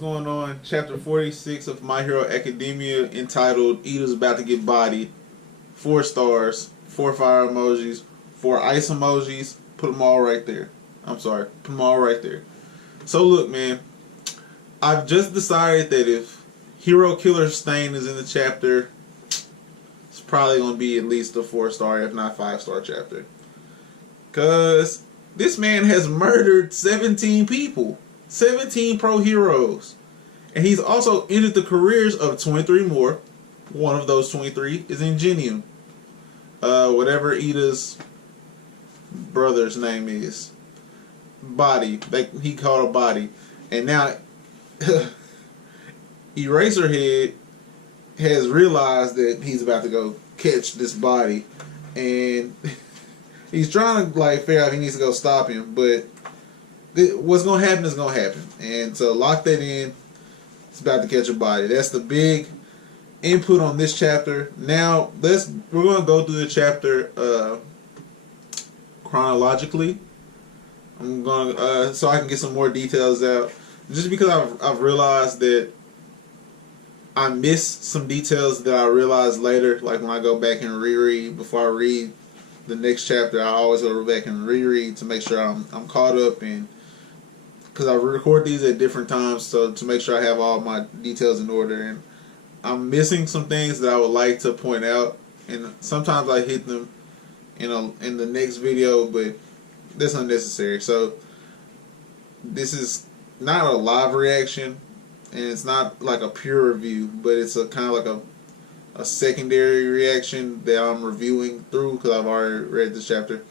what's going on? Chapter 46 of My Hero Academia, entitled Ida's About to Get Bodied. 4 stars, 4 fire emojis, 4 ice emojis. Put them all right there. I'm sorry, put them all right there. So look, man, I've just decided that if Hero Killer Stain is in the chapter, it's probably going to be at least a 4-star, if not 5-star chapter. Because this man has murdered 17 people. 17 pro heroes. And he's also ended the careers of 23 more. One of those 23 is Ingenium. Whatever Ida's brother's name is. Body. Like he called a body. And now Eraserhead has realized that he's about to go catch this body. And he's trying to like figure out if he needs to go stop him, but what's going to happen is going to happen. And so lock that in. It's about to catch a body. That's the big input on this chapter. Now we're going to go through the chapter chronologically. I'm going to so I can get some more details out. Just because I've realized that I missed some details that I realized later, like when I go back and reread before I read the next chapter. I always go back and reread to make sure I'm caught up, and because I record these at different times, so to make sure I have all my details in order. And I'm missing some things that I would like to point out, and sometimes I hit them in the next video, but that's unnecessary. So this is not a live reaction, and it's not like a pure review, but it's a kind of like a secondary reaction that I'm reviewing through because I've already read this chapter.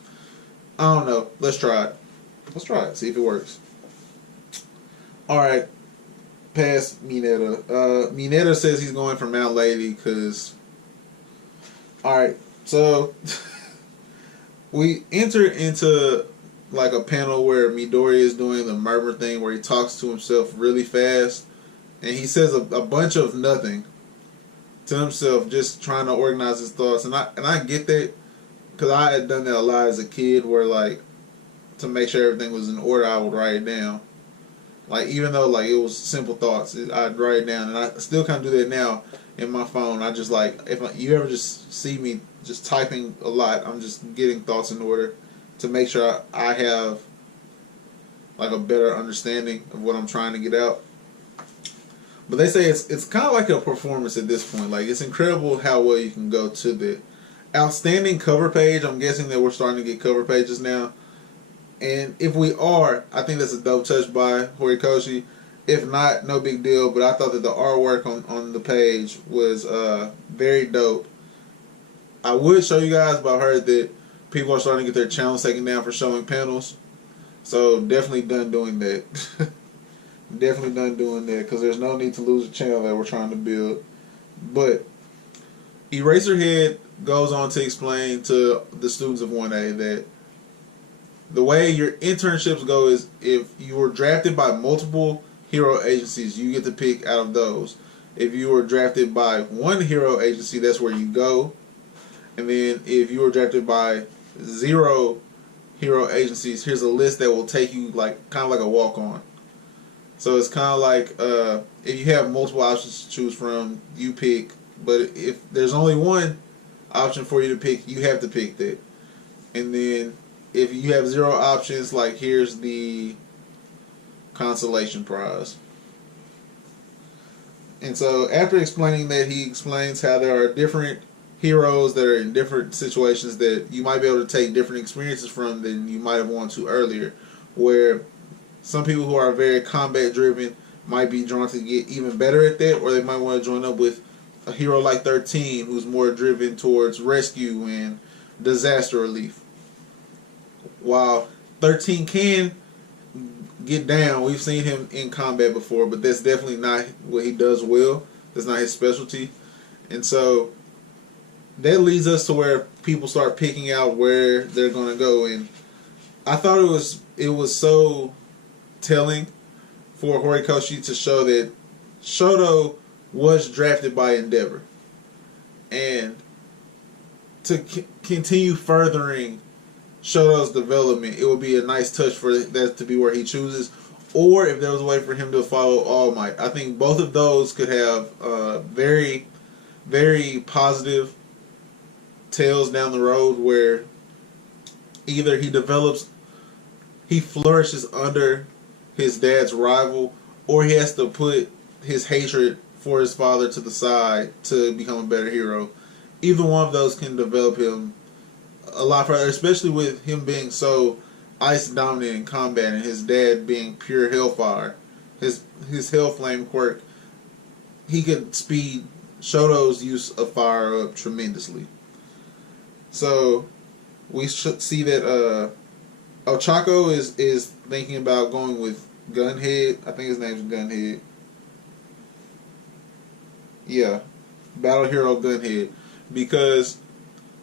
I don't know. Let's try it. See if it works. Alright. Past Mineta. Mineta says he's going for Mount Lady because... Alright. So... we enter into like a panel where Midori is doing the murmur thing where he talks to himself really fast. And he says a bunch of nothing to himself, just trying to organize his thoughts. And I get that because I had done that a lot as a kid, where like to make sure everything was in order, I would write it down. Like even though like it was simple thoughts, I'd write it down, and I still kind of do that now in my phone. I just like you ever just see me just typing a lot, I'm just getting thoughts in order to make sure I have like a better understanding of what I'm trying to get out. But they say it's kind of like a performance at this point. Like, it's incredible how well you can go to the outstanding cover page. I'm guessing that we're starting to get cover pages now. And if we are, I think that's a dope touch by Horikoshi. If not, no big deal. But I thought that the artwork on the page was very dope. I would show you guys, but I heard that people are starting to get their channels taken down for showing panels. So definitely done doing that. Definitely done doing that, because there's no need to lose a channel that we're trying to build. But Eraserhead goes on to explain to the students of 1A that the way your internships go is if you were drafted by multiple hero agencies, you get to pick out of those. If you were drafted by one hero agency, that's where you go. And then if you were drafted by 0 hero agencies, here's a list that will take you like kind of like a walk-on. So it's kind of like if you have multiple options to choose from, you pick. But if there's only one option for you to pick, you have to pick that. And then if you have 0 options, like here's the consolation prize. And so after explaining that, he explains how there are different heroes that are in different situations that you might be able to take different experiences from than you might have wanted to earlier, where some people who are very combat driven might be drawn to get even better at that, or they might want to join up with a hero like 13 who's more driven towards rescue and disaster relief. While 13 can get down, we've seen him in combat before, but that's definitely not what he does well. That's not his specialty. And so that leads us to where people start picking out where they're going to go. And I thought it was so telling for Horikoshi to show that Shoto was drafted by Endeavor, and to continue furthering Shoto's development, it would be a nice touch for that to be where he chooses, or if there was a way for him to follow All Might. I think both of those could have very, very positive tales down the road where either he flourishes under his dad's rival, or he has to put his hatred for his father to the side to become a better hero. Either one of those can develop him a lot further, especially with him being so ice dominant in combat and his dad being pure hellfire. His hell flame quirk, he could speed Shoto's use of fire up tremendously. So we should see that Ochako is thinking about going with Gunhead. I think his name's Gunhead. Yeah, Battle Hero Gunhead, because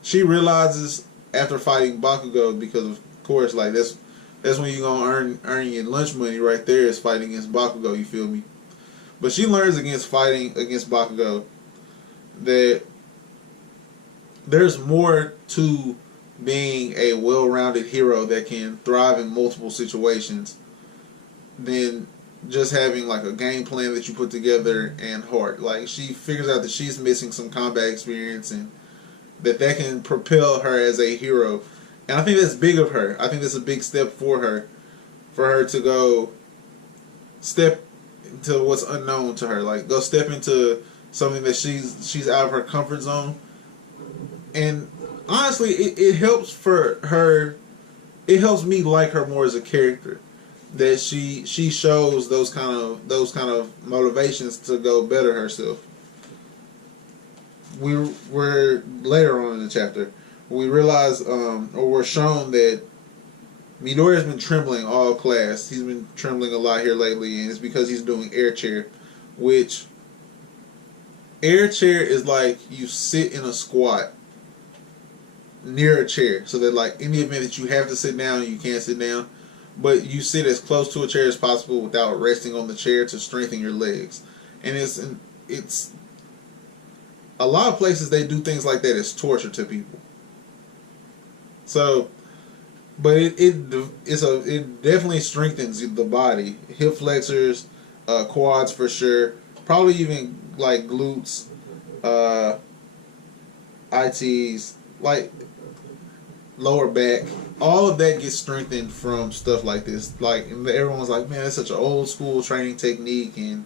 she realizes after fighting Bakugo, because of course, like that's when you're gonna earn your lunch money right there, is fighting against Bakugo. You feel me? But she learns against fighting against Bakugo that there's more to being a well-rounded hero that can thrive in multiple situations than just having like a game plan that you put together and heart. Like, she figures out that she's missing some combat experience and that can propel her as a hero. And I think that's big of her. I think that's a big step for her to go step into what's unknown to her. Like, go step into something that she's out of her comfort zone. And honestly, it helps for her. It helps me like her more as a character. That she shows those kind of motivations to go better herself. We're later on in the chapter. We realize, or we're shown that Midoriya's been trembling all class. He's been trembling a lot here lately, and it's because he's doing air chair, which air chair is like you sit in a squat near a chair, so that like in the event that you have to sit down, you can't sit down, but you sit as close to a chair as possible without resting on the chair to strengthen your legs. And it's a lot of places they do things like that as torture to people. So, but it definitely strengthens the body, hip flexors, quads for sure, probably even like glutes, ITs, like lower back. All of that gets strengthened from stuff like this. Like, everyone's like, man, that's such an old school training technique, and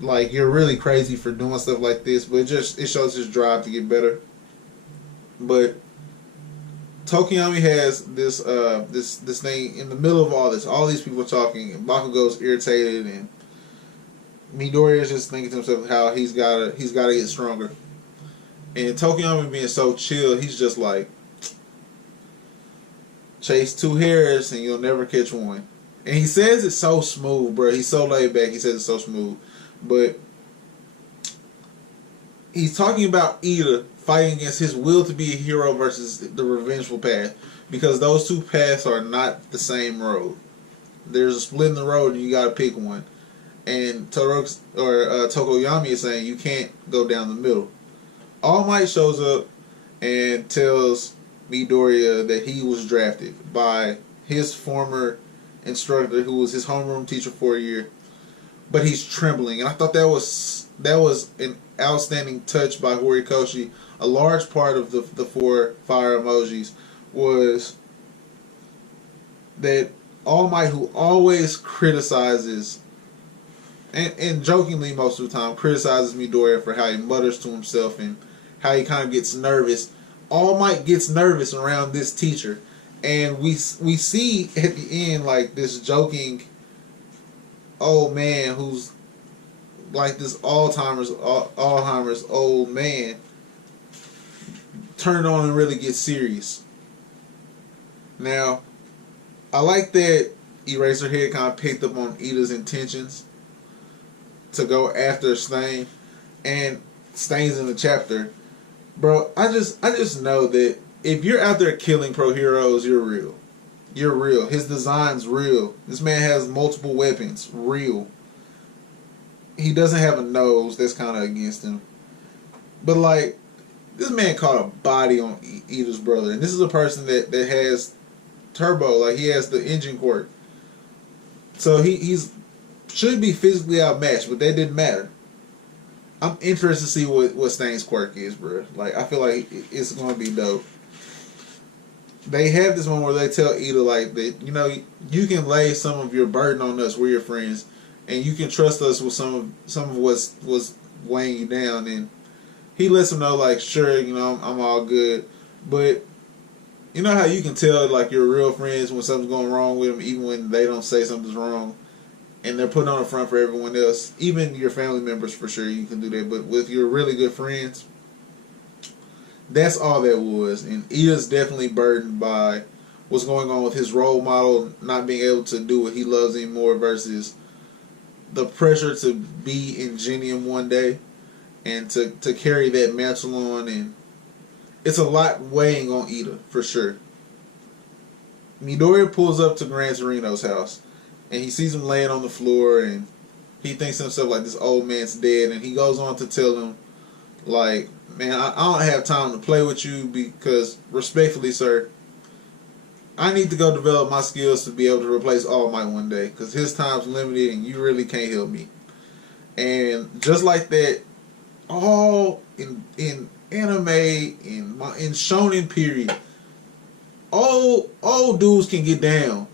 like you're really crazy for doing stuff like this. But it shows his drive to get better. But Tokoyami has this this thing in the middle of all this. All these people talking, and Bakugo's irritated, and Midoriya is just thinking to himself how he's gotta get stronger. And Tokoyami being so chill, he's just like, chase two hares and you'll never catch one. And he says it's so smooth, bro. He's so laid back. He says it's so smooth. But he's talking about Ida fighting against his will to be a hero versus the revengeful path, because those two paths are not the same road. There's a split in the road and you gotta pick one. And Tokoyami is saying you can't go down the middle. All Might shows up and tells Midoriya that he was drafted by his former instructor, who was his homeroom teacher for a year, but he's trembling. And I thought that was an outstanding touch by Horikoshi. A large part of the 4 fire emojis was that All Might, who always criticizes, and jokingly most of the time, criticizes Midoriya for how he mutters to himself and how he kind of gets nervous. All Might gets nervous around this teacher. And we see at the end, like, this joking old man who's like this Alzheimer's old man turn on and really get serious. Now, I like that Eraserhead kind of picked up on Ida's intentions to go after Stain, and Stain's in the chapter. Bro, I just know that if you're out there killing pro heroes, you're real. You're real. His design's real. This man has multiple weapons. Real. He doesn't have a nose. That's kind of against him. But, like, this man caught a body on Ida's brother. And this is a person that has turbo. Like, he has the engine quirk. So he's should be physically outmatched, but that didn't matter. I'm interested to see what Stain's quirk is, bro. Like, I feel like it's gonna be dope. They have this one where they tell Ida, like, that, you know, you can lay some of your burden on us. We're your friends, and you can trust us with some of what's weighing you down. And he lets him know, like, sure, you know, I'm all good, but you know how you can tell, like, your real friends when something's going wrong with them, even when they don't say something's wrong, and they're putting on the front for everyone else, even your family members, for sure, you can do that. But with your really good friends, that's all that was. And Ida's definitely burdened by what's going on with his role model not being able to do what he loves anymore versus the pressure to be in Genium one day and to carry that mantle on. And it's a lot weighing on Ida, for sure. Midoriya pulls up to Gran Torino's house, and he sees him laying on the floor, and he thinks to himself, like, this old man's dead. And he goes on to tell him, like, man, I don't have time to play with you because, respectfully, sir, I need to go develop my skills to be able to replace All Might one day because his time's limited and you really can't help me. And just like that, all in anime, in shonen period, old dudes can get down.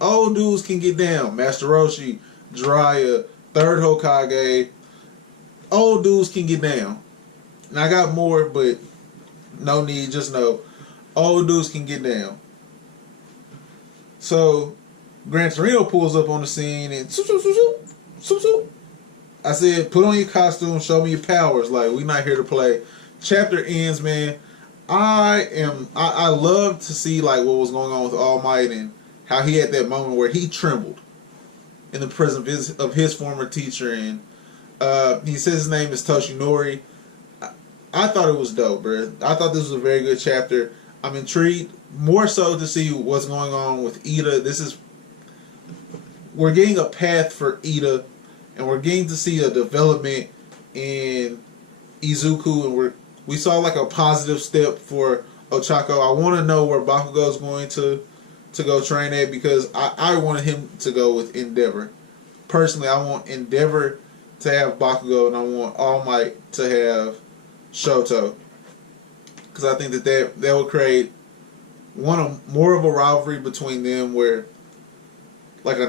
Old dudes can get down. Master Roshi, Jiraiya, Third Hokage, old dudes can get down. And I got more, but no need, just know old dudes can get down. So Gran Torino pulls up on the scene and I said, put on your costume, show me your powers. Like, we not here to play. Chapter ends, man. I love to see, like, what was going on with All Might and how he had that moment where he trembled in the presence of his former teacher. And he says his name is Toshinori. I thought it was dope, bro. I thought this was a very good chapter. I'm intrigued more so to see what's going on with Ida. We're getting a path for Ida, and we're getting to see a development in Izuku, and we saw like a positive step for Ochako. I want to know where Bakugo is going to go train at, because I wanted him to go with Endeavor. Personally, I want Endeavor to have Bakugo, and I want All Might to have Shoto, because I think that will create more of a rivalry between them, where like a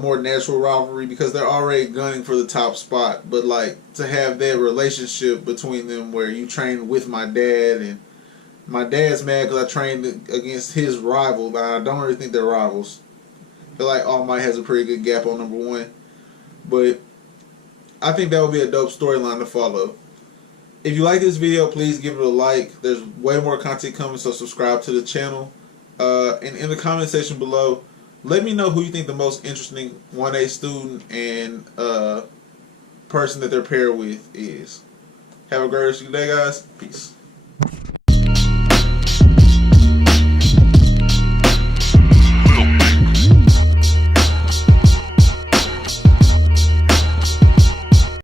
more natural rivalry, because they're already gunning for the top spot. But like to have that relationship between them where you train with my dad, and my dad's mad because I trained against his rival, but I don't really think they're rivals. I feel like All Might has a pretty good gap on number one, but I think that would be a dope storyline to follow. If you like this video, please give it a like. There's way more content coming, so subscribe to the channel. And in the comment section below, let me know who you think the most interesting 1A student and person that they're paired with is. Have a great rest of your day, guys. Peace.